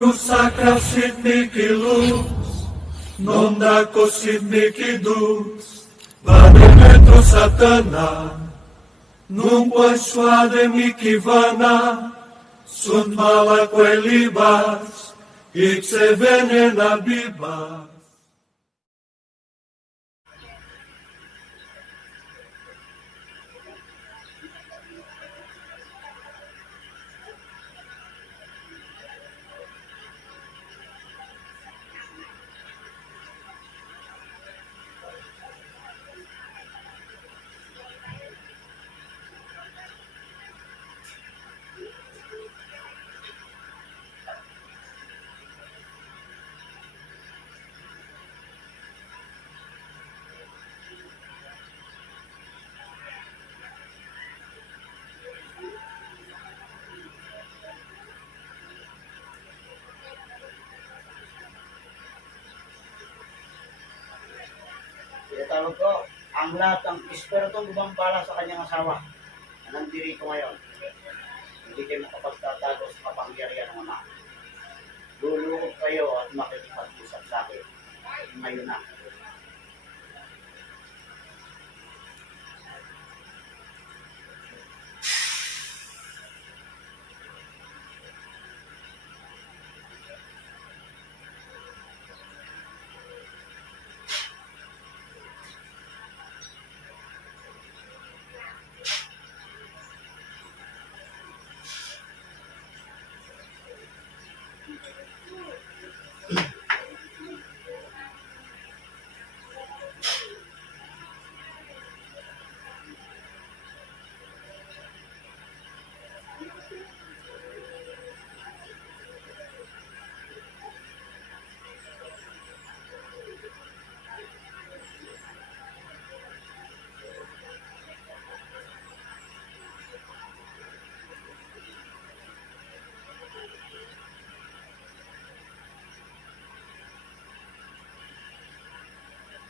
Sacra Sidniki luz, non da Sidniki dus, Vademetro Satana, nunque suademi kivana, sunt mala libas, ixe venena bibas. Tinatawag ko, ang lahat ng espiritong gumambala sa kanyang asawa na nandirito ngayon. Hindi kayo makapagtatago sa kapangyarihan ng Ama. Lulukot kayo at makikipag-usap sa akin. Ngayon na.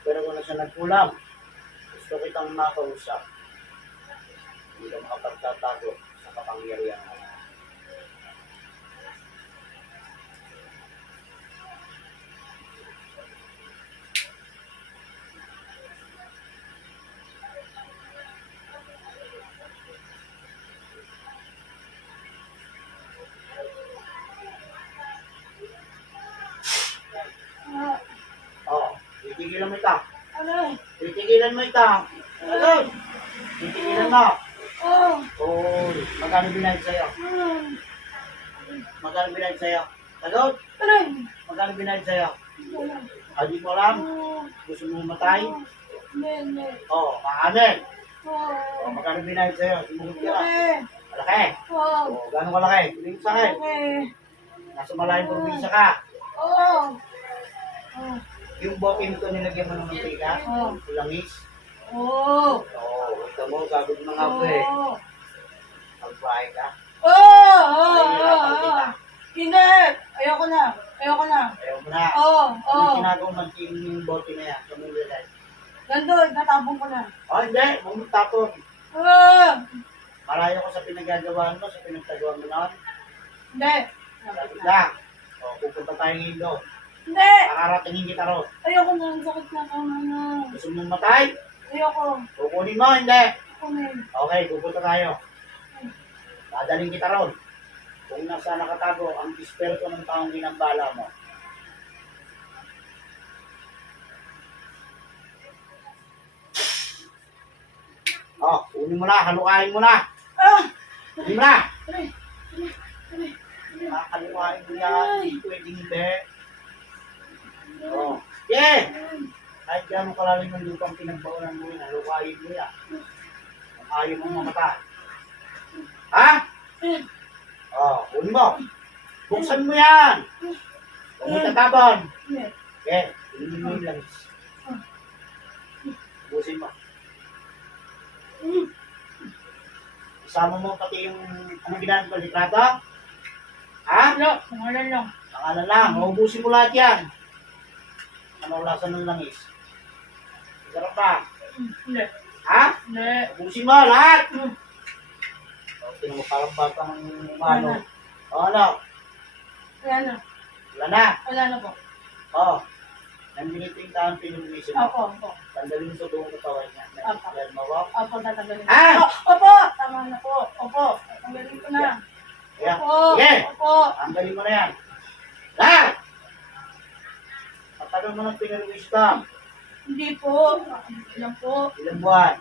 Pero kung na siya nagkulang, gusto kitang makausap. Hindi ka makapagtatago sa kapangyarihan ng Ama. Titigilan mo ito. Aray! Titigilan mo ito. Aray! Titigilan mo. Oh! Oh, magkano binayad sa'yo? Magkano binayad sa'yo? Sagot? Aray! Magkano binayad sa'yo? Wala. Hindi mo alam? Oh! Gusto mo matay? Hindi. Oo, kaamin. Oh! Oh, magkano binayad sa'yo? Sumugot ka lang. Okay. Malaki. Oh! Oh, gano'ng kalaki? Tingin sa akin. Okay. Nasa malayong probinsya ka. Oh! Oh! Yung bote nito nilagyan mo ng mantika? Oh. Langis? Oh! Oo, ito mo, sabi ko na nga po eh. Oh! Magbahay ka. Oh! Ay, hirapan kita. Hindi! Ayoko na! Ayoko na! Ayaw mo na. Oh! Ano Oh! ginagawa man yung bote na yan? Kung nilagay. Nandun! Natabong ko na! Oh, hindi. Huwag mo tapon. Ah! Malayo ko sa pinagagawaan mo, sa pinagtagawa mo noon. Hindi! Sabi lang. O, pupunta tayo ngayon doon. Hindi! Nakaratingin kita ron. Ayoko na! Ang sakit na ako na! Gusto mong matay? Ayoko! Kukunin mo, hindi. Kunin! Okay, pupunta tayo. Dadaling kita ron. Kung nasa nakatago ang espiritu ng taong ginambala mo. Oh, kunin mo na, halukain mo na. Ah! Kunin mo na. Aray! Aray! Aray! Halukain mo yan, hindi pwedeng hindi. Oh, yeah. Kahit gano'ng kalalim ng lupang pinagbawalan mo yun, halukain mo yan. Kung ayaw mong mamatay. Ha? Oh, kunin mo. Buksan mo yan. Huwag mo tatabon. Hindi! Okay, kunin mo yung langis. Busin mo. Isama mo pati yung ano ginagawa, litrato? Ha? Wala! Pangalan lang! Pangalan lang, maubusin mo lahat yan. Ano lasa ng langis? Sarap pa. Hindi! Ha? Hindi! Ubusin mo lahat! Okay, mo parang batang ano. O ano? Ayan na! Wala na. Wala na po. Oo. Nandito yung taong pinag-mission mo. Opo, opo. Tanggalin sa buong katawan niya. Opo. Nandito mo ba? Opo, tatanggalin ko. Ah! Opo! Tama na po. Opo, tatanggalin ko na. Kaya, Opo, sige. opo. Tanggalin mo na yan. Ha? Matagal mo ng pinag-mission. Hindi po. Hindi lang po. Ilang buwan?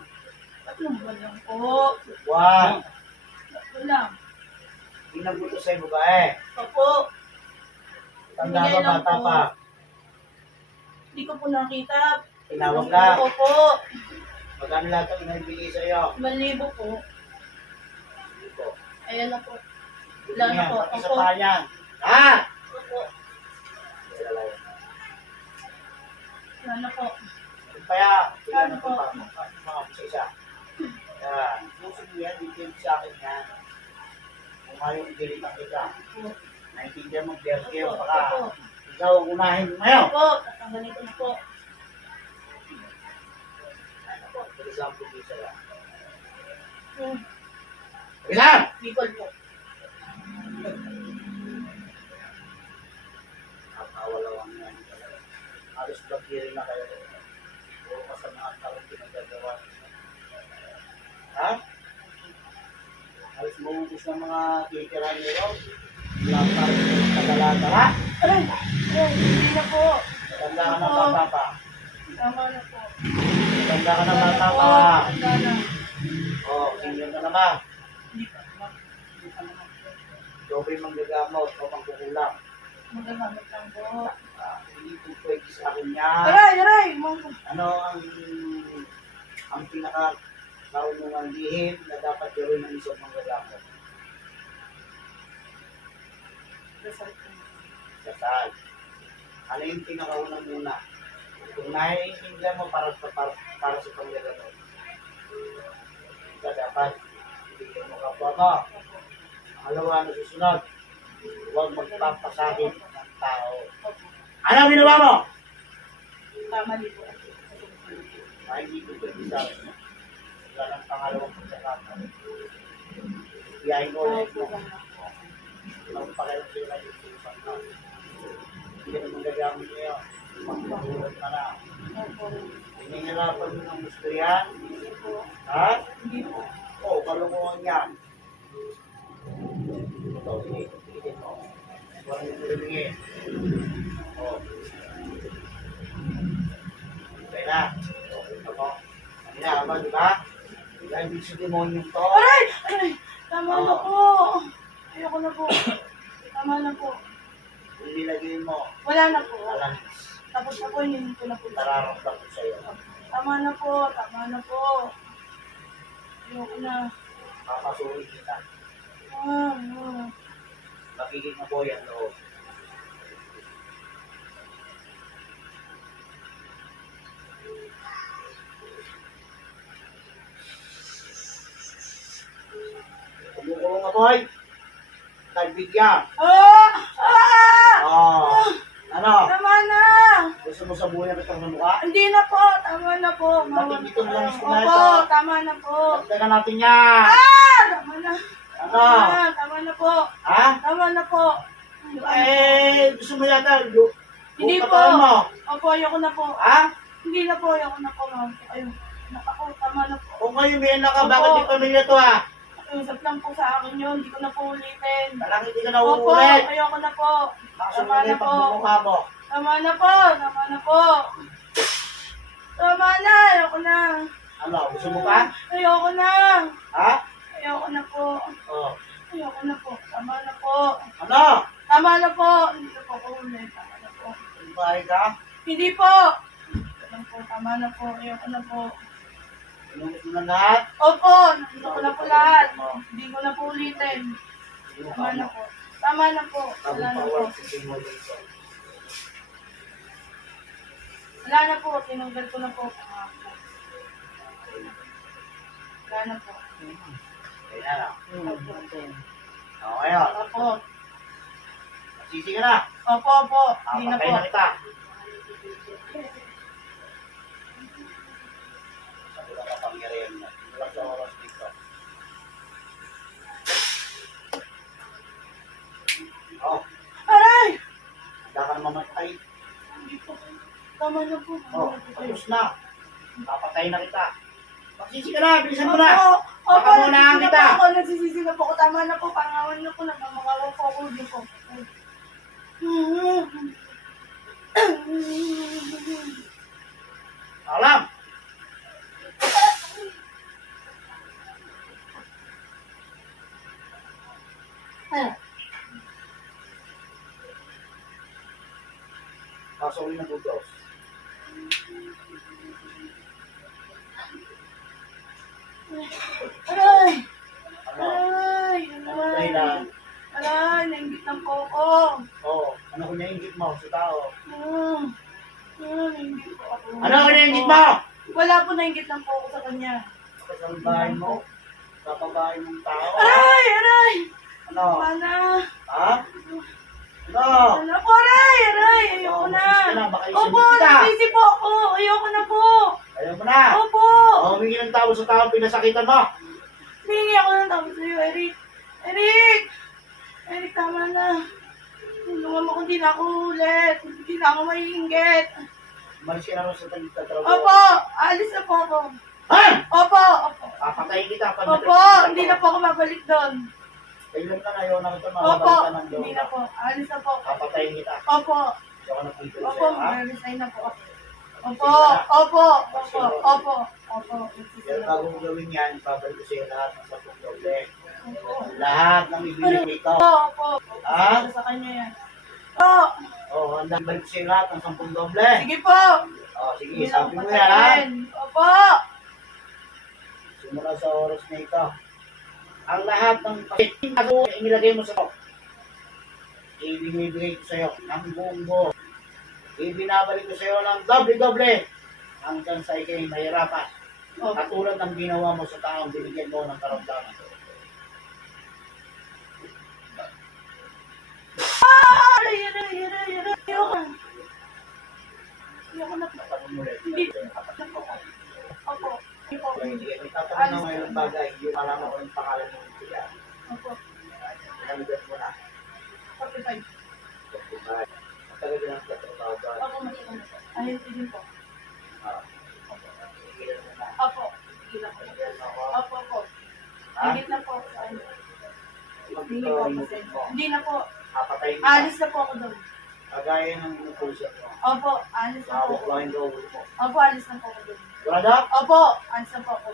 3 buwan lang po. Buwan. 3 lang. Pinabuto sa'yo babae. Opo. Tanda Bigay ba, lang bata po. pa? Hindi ko po nakita. Tinawag lang. Opo. Magkano lahat ang naibigay sa'yo? 1,000 po. Ito. Ayan na po. Wala na po. Pati sa Opo. paa niyan. Ha? Opo. Wala na po. Kaya, Ano po? mga isa-isa. Yan. Puso mo yan, detail sa akin yan. Kung ayaw i-dirita kita. Opo. Naintindihan mo, Berkeo, Opo. baka Opo. ikaw ang unahin mo ngayon. Opo. Tatanggalin ko na po. Ano po, for example, isa lang. Hmm. Isa! Bicol po. Nakakawalawang yan. Halos bagiri na kayo. Puro pa sa mga tarong pinagagawa. Ha? Halos maubos ng mga titira nyo. Wala pa rin yung tagala-tara. Aray! Aray! Hindi na po. Tanda ka ng bata pa. Tama na po. Tanda ka ng bata po. pa. Tanda na. O, senior ka na ba? Hindi pa naman. Hindi pa naman po. Ikaw ba'y manggagamot o mangkukulang? Magagamit lang po. Hindi po pwede sa akin yan. Aray! Aray! Mga... Ano ang pinaka kaunungang lihim na dapat gawin ng isang manggagamot? Result po. Dasal. Ano yung pinakaunang muna? Kung naiintindihan mo para sa panggagamot, ika dapat ibigyan mo kapwa mo. Pangalawa na susunod, huwag magpapasakit ng tao. Opo. Ano ang ginawa mo? Tama din po. Ay, hindi ko pwede sa akin. Wala ng pangalawang pagkakataon. Iyahin ko Ay, ulit po mo. lang na po. Ang pakilang sila yung tulipan na. Hindi ka naman gagamit niyo. Magpahulog ka na. Opo. Hinihirapan mo ng gusto yan. Hindi po. Ha? Hindi po. Oo, kalunguhan yan. Ito, sige. Sige mo. Huwag mo tulingi. Oo. Okay na. Okay na po. Kanina ka ba, di ba? Dahil ibig sa demonyo to. Aray! Aray! Tama na po. Ayoko na po. Tama na po. Kung nilagay mo, Wala na po. alam, Tapos na po, hindi ko na po. nararamdam ko sa'yo. Tama na po. Tama na po. Ayoko na. Papasuhin kita. Ah. Makikit na po yan loob. Kumukulong ka, boy. Nagbigyan. Ah! Ah! Oh. Ano? Tama na! Gusto mo sabuyan kita sa mukha? Hindi na po. Tama na po. Bakit dito lang gusto na Opo, ito? tama na po. Dagdagan natin yan. Ah! Tama na. Ano? Tama na po. Ha? Tama na po. Eh, gusto mo yata. Hindi po. Katawan mo. Opo, ayoko na po. Ha? Hindi na po. Ayoko na po. Ma'am. Ayun. Ako, tama na po. Kung kayo may anak ka, Opo. bakit yung pamilya to ha? Usap lang po sa akin yun. Hindi ko na po ulitin. Parang hindi ka na Opo, uulit. ayoko na po. Makasunod Tama na na yung po. pagmumukha mo. Tama na po. Tama na po. Tama na. Ayoko na. Ano, gusto mo pa? Ayoko na. Ha? Ayoko na po. Oh. Ayoko na po. Tama na po. Ano? Tama na po. Hindi na po ako ulit. Tama na po. Bahay ka? Hindi po. Tama na po. Ayoko na po. Inubos mo na lahat? Opo. Nandito ko na po lahat. Hindi ko na po ulitin. Tama na po. Tama na po. Wala na po. Wala na po. Tinanggal ko na po. Wala na po. Kaya na. Opo. O, ngayon. Opo. Sisi ka na. Opo, opo. Hindi na Papatay po. na kita. Sa wala ka pangyarihan mo. Wala sa oras dito. Oh, Aray! na mamatay. Hindi po. Tama na po. Oh, Tama na po kayo. tapos na. Papatay na kita. Magsisi ka na, bilisan mo Opo, na. opo, Baka muna nagsisisi na kita. po ako, nagsisisi na po ako. Tama na po, pangawan na po, nagmamakawa po ako. Hindi po. Alam. Pasok ulit ng butos. Aray! Ano? Aray! Ano Aray! dahilan? Aray! Nainggit ng po ako. Oo. Ano kung nainggit mo sa tao? Nainggit po ako. Ano kung nainggit mo? Wala po, nainggit lang po ako sa kanya. Kasambahay mo? Kapabahay mong tao? Aray! Aray! Ano? Mana! Ha? Ano? Ano po, aray! Aray! Ayoko na! Magsisi ka na, baka Opo, isipin kita. nagsisi po ako! Ayoko na po! Ayaw mo na. Opo! Humingi ng tao sa tao pinasakitan mo. Hingi ako ng tawag sa'yo, Eric! Eric! Eric, tama na! Tulungan mo kung di na ako ulit! Hindi na ako maiinggit! Umalis ka na rin sa tagtatrabaho. Opo! Alis na po ako! Ha? Opo! Opo! Papatayin kita. pag Opo! Hindi na po ako mabalik doon! Kailan ka na yun na kita Opo! makabalik ka ng doon. Hindi na po. Alis na po. Papatayin kita. Opo! Hindi ako napipil Opo! sa'yo, ha? Mag-resign na po ako. Opo! Opo! Opo! Opo! Opo! Pero bago mo gawin yan, babalik ko sa'yo lahat ng 10 doble. Opo! Lahat ng ibinigay ko. Opo! Ha? Sa kanya yan. Opo! Oo, handa balik ko sa'yo lahat ng 10 doble. Sige po! Oo, sige, Hindi na sabi ako mo yan, ha? patayin. Opo! Simula sa oras na ito, ang lahat ng pasiting ako inilagay mo sa to, ibinibigay ko sa'yo ng buong buo. Ibinabalik ko sa'yo ng doble-doble hanggang sa ikay mahirapan. Opo! Katulad ng ginawa mo sa taong binigyan mo ng karamdaman. Aray! Aray! Aray! Aray! Ayoko na. Ayoko na po. Tatanong mo ulit. Hindi. Apat na po. Opo. Hindi po. May tatanong na ngayon bagay, yung malaman ko yung pangalan mo ng sila. Opo. Naligat mo na. 45. Matagal din ang tatrabaho ba? Opo, matagal na po. Ayun, din po. Ah, ilan mo na. Opo. Hindi na po. Opo, opo. Ha? Higit na po. Ano? Hindi po ako sa inyo. Hindi na po. Papatayin kita. Alis na po ako doon. Kagaya ng inutusan mo. Opo, alis na po Hawak ako. lang yung gawin mo. Opo, alis na po ako doon. Wala? Opo, alis na po ako.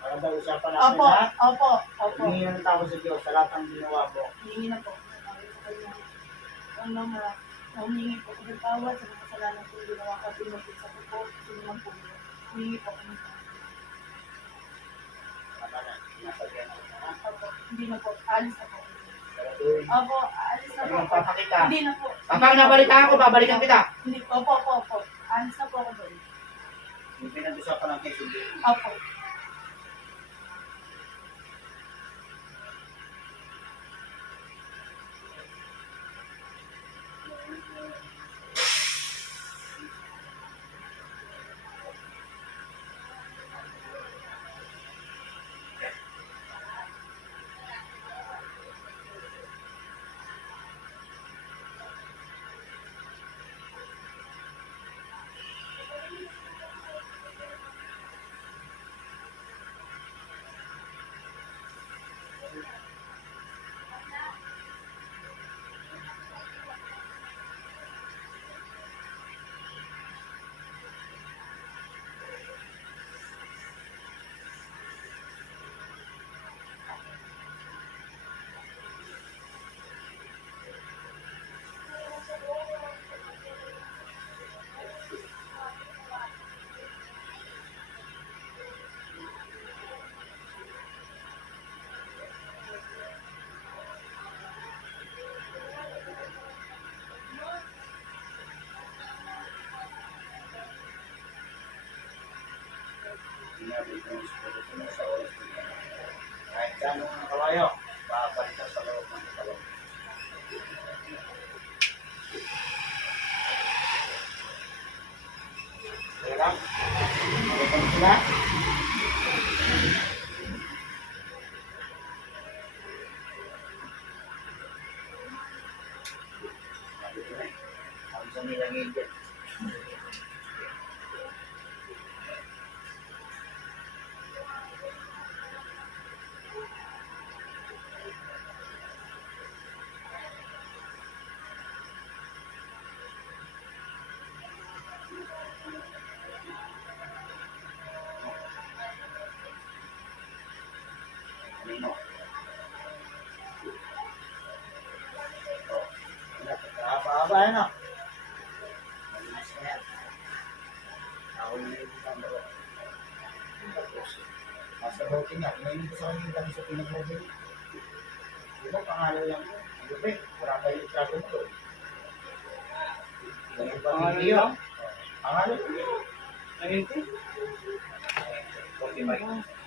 Para daw usapan natin Opo, ha? opo, opo. Humingi ng tao sa Diyos sa lahat ng ginawa mo. Hihingi na po. Sabi ko kanya, ano na, humingi po ako ng tawad sa mga kasalanan ko ginawa ko, pinupit sa ko, sino man po yun. Humingi po ako ng tawad. Tama na, sinasabihan ako na. Opo, hindi na po, alis na po. Pero doon, Opo, alis na ano po. yung papakita? Hindi na po. Kapag nabalitaan ko, babalikan kita. Hindi, opo, opo, opo. Alis na po ako doon. Yung pinag-usapan ng kay Subi. Opo. Sinabi ko yung Espiritu mo sa oras na yan. Kahit gano'n ang kalayo, babalik ka sa loob ng talong. Kaya lang, makita mo sila? Sabi ko na eh. Sa nilang agent. Ano? Haba-haba yan ah. Malinis na yan. Ako na yung number. Tapos, nasa routing nga. Pinainin ko sa kanya yung sa pinag-routing. Di ba, pangalan lang yun. Ano ba eh? Wala kayo yung trato mo doon. Ganun ba? Pangalan Hindi yun. lang? Pangalan lang yun. Ayun po. 45.